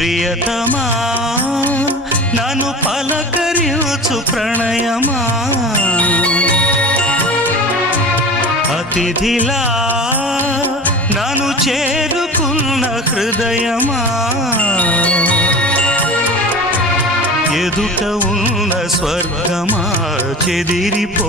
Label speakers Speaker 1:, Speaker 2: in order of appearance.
Speaker 1: ప్రియతమా నన్ను పలకరియుచు ప్రణయమా అతిథిలా నన్ను చేరుకున్న హృదయమా ఎదుట ఉన్న స్వర్గమా చెదిరిపో